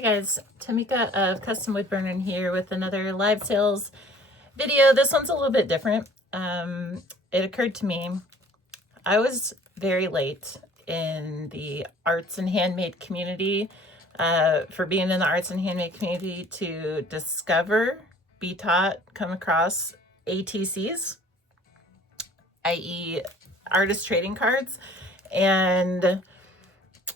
Hey guys, Tamika of Custom Wood Burning here with another live sales video. This one's a little bit different. It occurred to me, I was very late in the arts and handmade community, for being in the arts and handmade community to discover, be taught, come across ATCs, i.e. artist trading cards. And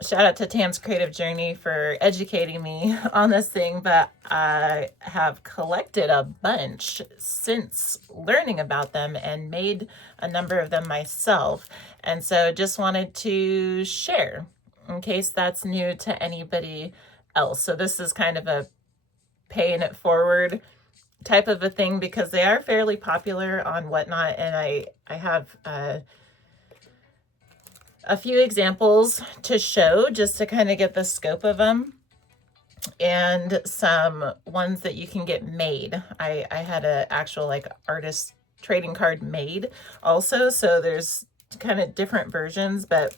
shout out to Tam's Creative Journey for educating me on this thing, but I have collected a bunch since learning about them and made a number of them myself. And so just wanted to share in case that's new to anybody else. So this is kind of a paying it forward type of a thing because they are fairly popular on Whatnot, and I have a few examples to show just to kind of get the scope of them, and some ones that you can get made. I had an actual like artist trading card made also, so there's kind of different versions, but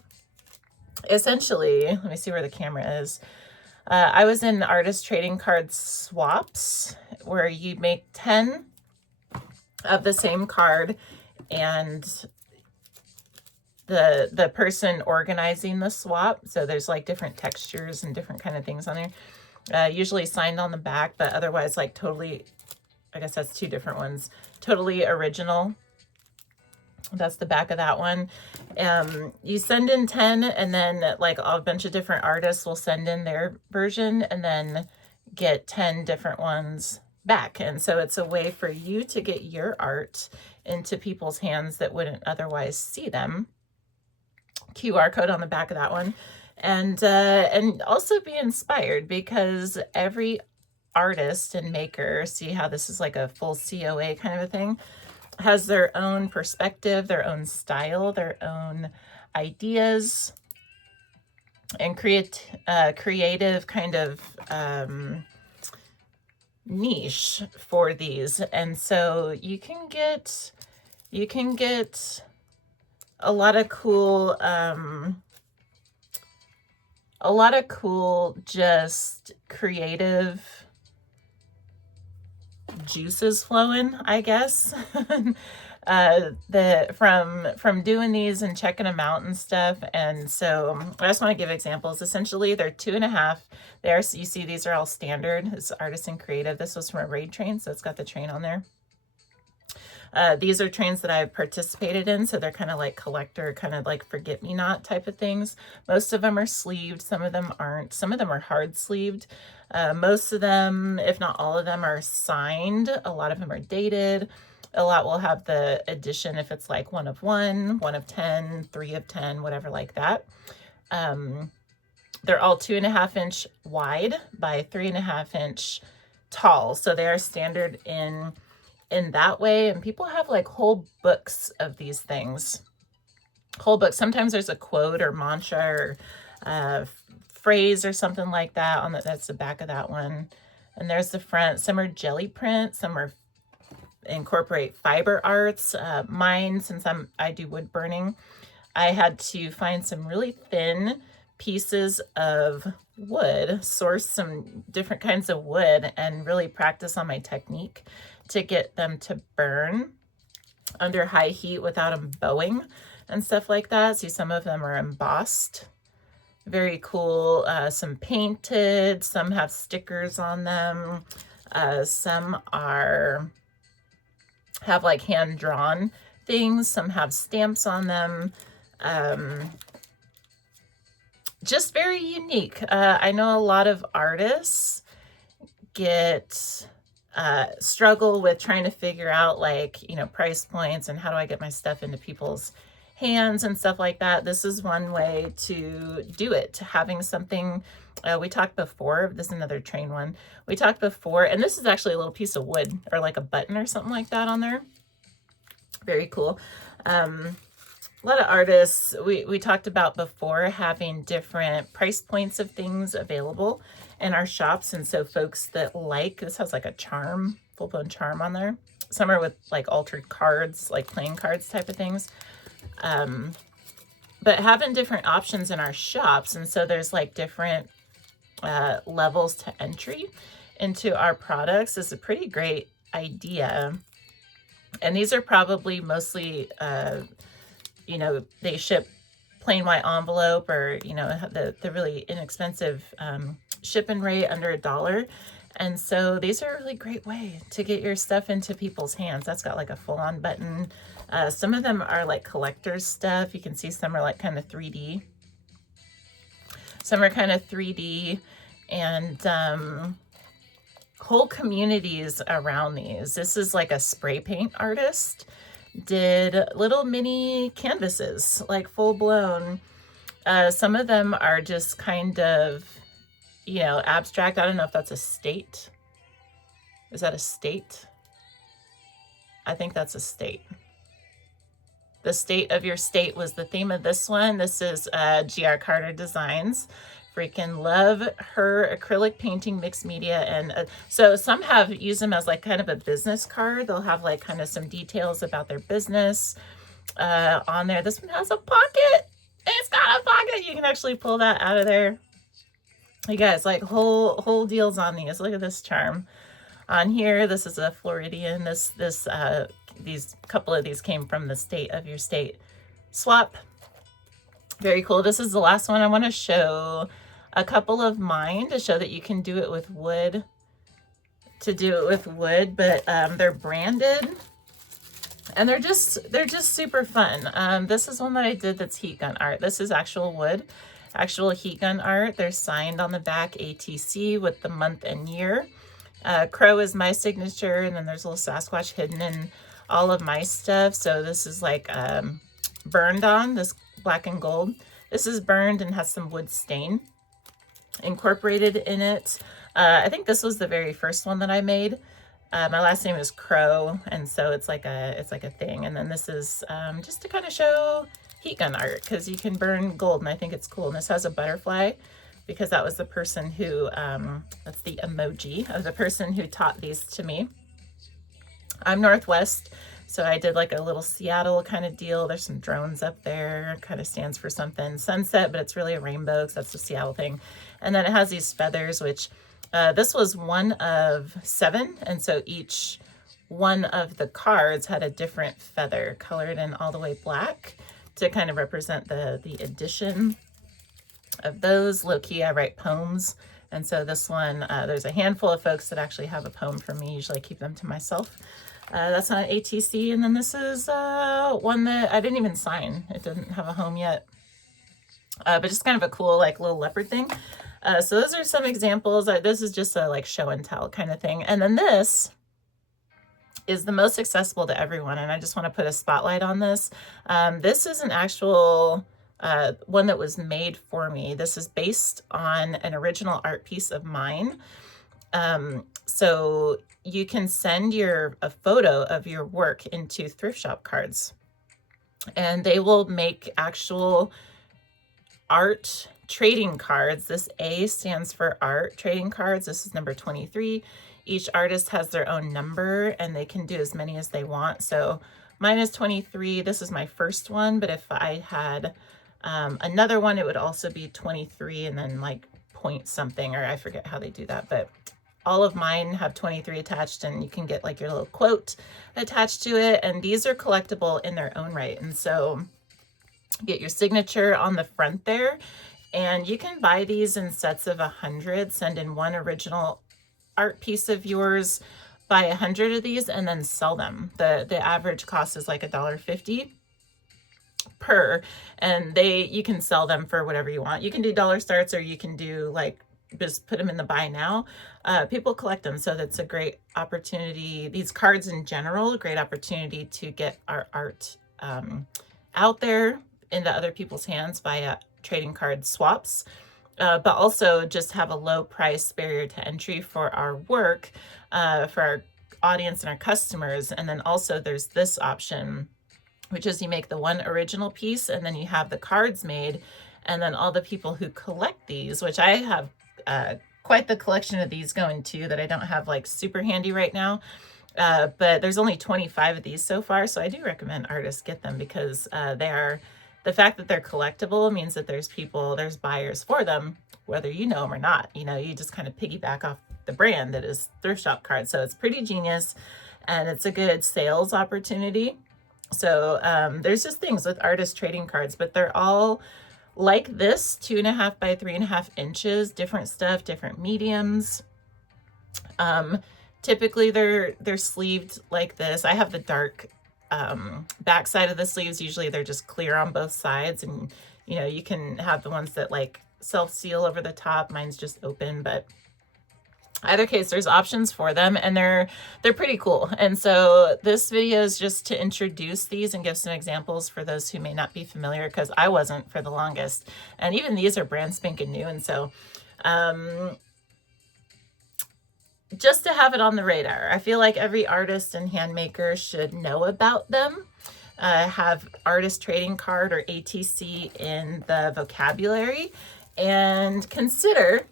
essentially, let me see where the camera is. I was in artist trading card swaps where you make 10 of the same card, and the person organizing the swap, so there's like different textures and different kind of things on there, usually signed on the back, but otherwise like totally, I guess that's two different ones, totally original. That's the back of that one. You send in 10, and then like a bunch of different artists will send in their version and then get 10 different ones back. And so it's a way for you to get your art into people's hands that wouldn't otherwise see them. QR code on the back of that one, and also be inspired, because every artist and maker, see how this is like a full COA kind of a thing, has their own perspective, their own style, their own ideas, and creative kind of niche for these. And so you can get a lot of cool just creative juices flowing, I guess. From doing these and checking them out and stuff. And so I just want to give examples. Essentially, they're 2.5. You see these are all standard. It's artisan creative. This was from a raid train, so it's got the train on there. These are trains that I've participated in, so they're kind of like collector, kind of like forget-me-not type of things. Most of them are sleeved, some of them aren't. Some of them are hard sleeved. Most of them, if not all of them, are signed. A lot of them are dated. A lot will have the edition if it's like 1 of 1, 1 of 10, 3 of 10, whatever like that. They're all 2.5-inch wide by 3.5-inch tall, so they are standard in that way. And people have like whole books of these things, whole books. Sometimes there's a quote or mantra or phrase or something like that on that's the back of that one. And there's the front. Some are jelly print, some are incorporate fiber arts. Mine, since I do wood burning, I had to find some really thin pieces of wood, source some different kinds of wood, and really practice on my technique to get them to burn under high heat without them bowing and stuff like that. See, some of them are embossed. Very cool. Some painted, some have stickers on them. Some have like hand-drawn things. Some have stamps on them. Just very unique. I know a lot of artists struggle with trying to figure out, like, you know, price points and how do I get my stuff into people's hands and stuff like that. This is one way to do it, having something. We talked before, this is another train one. We talked before, and this is actually a little piece of wood or like a button or something like that on there. Very cool. A lot of artists, we talked about before, having different price points of things available in our shops. And so folks that like, this has like a charm, full-blown charm on there. Some are with like altered cards, like playing cards type of things. But having different options in our shops. And so there's like different levels to entry into our products is a pretty great idea. And these are probably mostly, you know, they ship plain white envelope, or, you know, the really inexpensive shipping rate under $1. And so these are a really great way to get your stuff into people's hands. That's got like a full-on button. Some of them are like collector's stuff. You can see some are like kind of 3D. Some are kind of 3D, and whole communities around these. This is like a spray paint artist did little mini canvases, like full blown. Some of them are just kind of, you know, abstract. I don't know if that's a state. Is that a state? I think that's a state. The state of your state was the theme of this one. This is G.R. Carter Designs. Freaking love her acrylic painting, mixed media. And so some have used them as like kind of a business card. They'll have like kind of some details about their business on there. This one has a pocket. It's got a pocket. You can actually pull that out of there. You guys, like whole deals on these. Look at this charm on here. This is a Floridian. These couple of these came from the state of your state swap. Very cool. This is the last one. I want to show a couple of mine to show that you can do it with wood. But they're branded, and they're just super fun. This is one that I did that's heat gun art. This is actual wood, actual heat gun art. They're signed on the back, ATC, with the month and year. Crow is my signature, and then there's a little Sasquatch hidden in all of my stuff. So this is like burned on, this black and gold. This is burned and has some wood stain incorporated in it. I think this was the very first one that I made. My last name is Crow, and so it's like a thing. And then this is just to kind of show heat gun art, because you can burn gold, and I think it's cool. And this has a butterfly, because that was the person who, that's the emoji of the person who taught these to me. I'm Northwest, so I did like a little Seattle kind of deal. There's some drones up there, kind of stands for something. Sunset, but it's really a rainbow, because that's the Seattle thing. And then it has these feathers, which this was one of 7, and so each one of the cards had a different feather colored in all the way black to kind of represent the addition of those. Low-key, I write poems, and so this one, there's a handful of folks that actually have a poem for me. Usually I keep them to myself. That's on ATC, and then this is one that I didn't even sign. It didn't have a home yet, but just kind of a cool like little leopard thing. So those are some examples. This is just a like show and tell kind of thing. And then this is the most accessible to everyone, and I just want to put a spotlight on this. This is an actual one that was made for me. This is based on an original art piece of mine. So you can send a photo of your work into thrift shop cards, and they will make actual art trading cards. This A stands for art trading cards. This is number 23. Each artist has their own number, and they can do as many as they want. So mine is 23. This is my first one, but if I had another one, it would also be 23 and then like point something, or I forget how they do that, but all of mine have 23 attached, and you can get like your little quote attached to it. And these are collectible in their own right. And so get your signature on the front there, and you can buy these in sets of 100, send in one original art piece of yours, buy 100 of these, and then sell them. The average cost is like $1.50 per, and you can sell them for whatever you want. You can do dollar starts, or you can do like just put them in the buy now. People collect them, so that's a great opportunity. These cards in general, a great opportunity to get our art out there into other people's hands via trading card swaps, but also just have a low price barrier to entry for our work, for our audience and our customers. And then also there's this option, which is you make the one original piece, and then you have the cards made, and then all the people who collect these, which I have quite the collection of these going too, that I don't have like super handy right now. But there's only 25 of these so far. So I do recommend artists get them, because the fact that they're collectible means that there's buyers for them, whether you know them or not. You know, you just kind of piggyback off the brand that is thrift shop cards. So it's pretty genius, and it's a good sales opportunity. So there's just things with artist trading cards, but they're all like this, 2.5 by 3.5 inches, different stuff, different mediums. Typically they're sleeved like this. I have the dark back side of the sleeves. Usually they're just clear on both sides, and you know, you can have the ones that like self-seal over the top. Mine's just open, but either case, there's options for them, and they're pretty cool. And so this video is just to introduce these and give some examples for those who may not be familiar, because I wasn't for the longest. And even these are brand spanking new. And so just to have it on the radar, I feel like every artist and handmaker should know about them. Have artist trading card or ATC in the vocabulary, and consider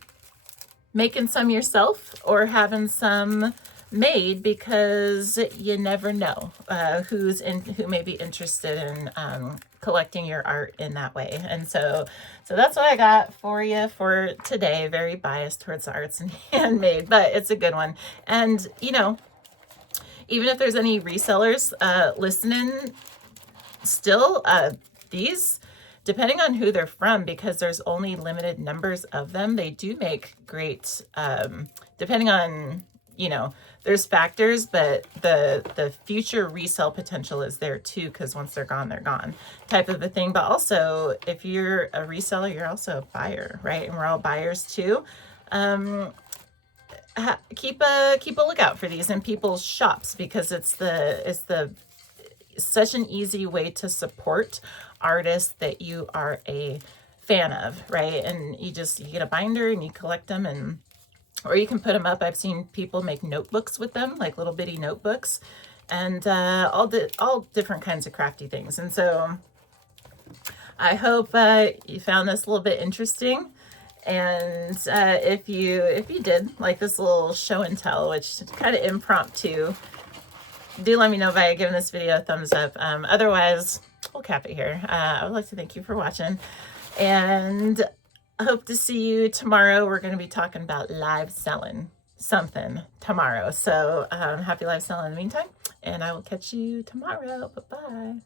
making some yourself or having some made, because you never know who may be interested in collecting your art in that way. And so that's what I got for you for today. Very biased towards the arts and handmade, but it's a good one. And you know, even if there's any resellers listening still, these, depending on who they're from, because there's only limited numbers of them, they do make great, depending on, you know, there's factors, but the future resale potential is there too, because once they're gone type of a thing. But also, if you're a reseller, you're also a buyer, right? And we're all buyers too. Keep a lookout for these in people's shops, because it's such an easy way to support artists that you are a fan of, right? And you get a binder and you collect them, and or you can put them up. I've seen people make notebooks with them, like little bitty notebooks, and all different kinds of crafty things. And so I hope you found this a little bit interesting. And if you did like this little show and tell, which is kind of impromptu, do let me know by giving this video a thumbs up. Otherwise, we'll cap it here. I would like to thank you for watching, and I hope to see you tomorrow. We're going to be talking about live selling something tomorrow. So happy live selling in the meantime, and I will catch you tomorrow. Bye-bye.